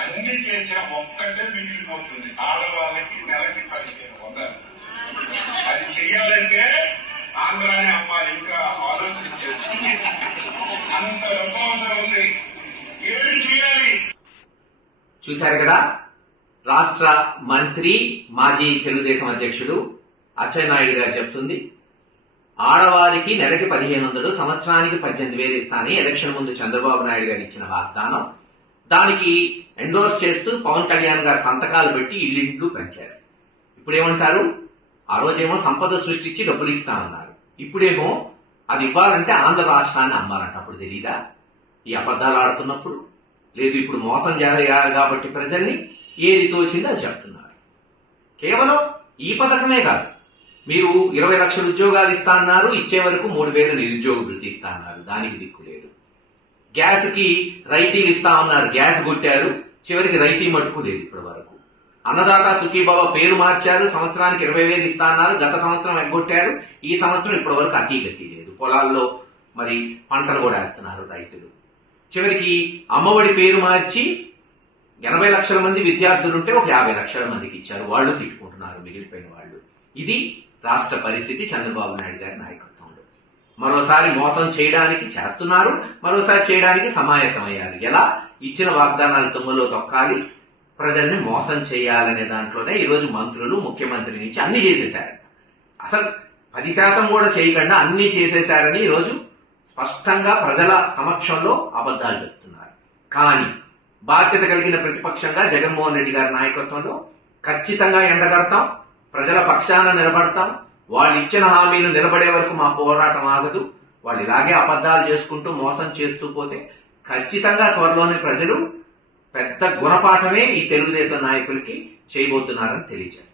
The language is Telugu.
అన్ని చేసిన ఒక్కటే మిగిలిపోతుంది ఆడవాళ్ళకి నెలకి పదిహేను వందలు. అది చెయ్యాలంటే ఆంధ్రాని అమ్మాయి ఇంకా ఆలోచించేస్తుంది అంత అవసరం ఉంది. ఏమి చేయాలి? చూశారు కదా? రాష్ట్ర మంత్రి మాజీ తెలుగుదేశం అధ్యక్షుడు అచ్చెన్నాయుడు గారు చెప్తుంది ఆడవారికి నెలకి పదిహేను వందలు సంవత్సరానికి పద్దెనిమిది వేలు ఇస్తానని ఎలక్షన్ ముందు చంద్రబాబు నాయుడు గారు ఇచ్చిన వాగ్దానం. దానికి ఎండోర్స్ చేస్తూ పవన్ కళ్యాణ్ గారు సంతకాలు పెట్టి ఇల్లింట్లు పెంచారు. ఇప్పుడేమంటారు? ఆ రోజేమో సంపద సృష్టించి డబ్బులు ఇస్తామన్నారు ఇప్పుడేమో అది ఇవ్వాలంటే ఆంధ్ర రాష్ట్రాన్ని అమ్మాలంట. అప్పుడు తెలీదా? ఈ అబద్ధాలు ఆడుతున్నప్పుడు? లేదు ఇప్పుడు మోసం చేయాలి కాబట్టి ప్రజల్ని ఏది తోచిందో అది చెప్తున్నారు. కేవలం ఈ పథకమే కాదు. మీరు ఇరవై లక్షల ఉద్యోగాలు ఇస్తా అన్నారు ఇచ్చే వరకు మూడు వేల నిరుద్యోగ వృత్తి ఇస్తా అన్నారు దానికి దిక్కు లేదు. గ్యాస్కి రైతీలు ఇస్తా ఉన్నారు గ్యాస్ కొట్టారు. చివరికి రైతీ మట్టుకు లేదు ఇప్పటి వరకు. అన్నదాత సుఖీబాబా పేరు మార్చారు. సంవత్సరానికి ఇరవై వేలు ఇస్తా అన్నారు. గత సంవత్సరం ఎగ్గొట్టారు. ఈ సంవత్సరం ఇప్పటి వరకు అతీ గతి లేదు. పొలాల్లో మరి పంటలు కూడా వేస్తున్నారు రైతులు. చివరికి అమ్మఒడి పేరు మార్చి ఎనభై లక్షల మంది విద్యార్థులు ఉంటే ఒక యాభై లక్షల మందికి ఇచ్చారు. వాళ్ళు తిట్టుకుంటున్నారు. మిగిలిపోయిన వాళ్ళు. ఇది రాష్ట్ర పరిస్థితి. చంద్రబాబు నాయుడు గారి నాయకత్వం. మరోసారి మోసం చేయడానికి చేస్తున్నారు మరోసారి చేయడానికి సమాయత్తమయ్యారు. ఎలా? ఇచ్చిన వాగ్దానాలు తుంగలో తొక్కాలి ప్రజల్ని మోసం చేయాలనే దాంట్లోనే ఈరోజు మంత్రులు ముఖ్యమంత్రి నుంచి అన్ని చేసేశారు. అసలు పది శాతం కూడా చేయకుండా అన్ని చేసేశారని ఈరోజు స్పష్టంగా ప్రజల సమక్షంలో అబద్ధాలు చెప్తున్నారు. కానీ బాధ్యత కలిగిన ప్రతిపక్షంగా జగన్మోహన్ రెడ్డి గారి నాయకత్వంలో ఖచ్చితంగా ఎండగడతాం ప్రజల పక్షాన నిలబడతాం వాళ్ళు ఇచ్చిన హామీలు నిలబడే వరకు మా పోరాటం ఆగదు. వాళ్ళు ఇలాగే అబద్ధాలు చేసుకుంటూ మోసం చేస్తూ పోతే ఖచ్చితంగా త్వరలోనే ప్రజలు పెద్ద గుణపాఠమే ఈ తెలుగుదేశం నాయకులకి చేయబోతున్నారని తెలియజేస్తారు.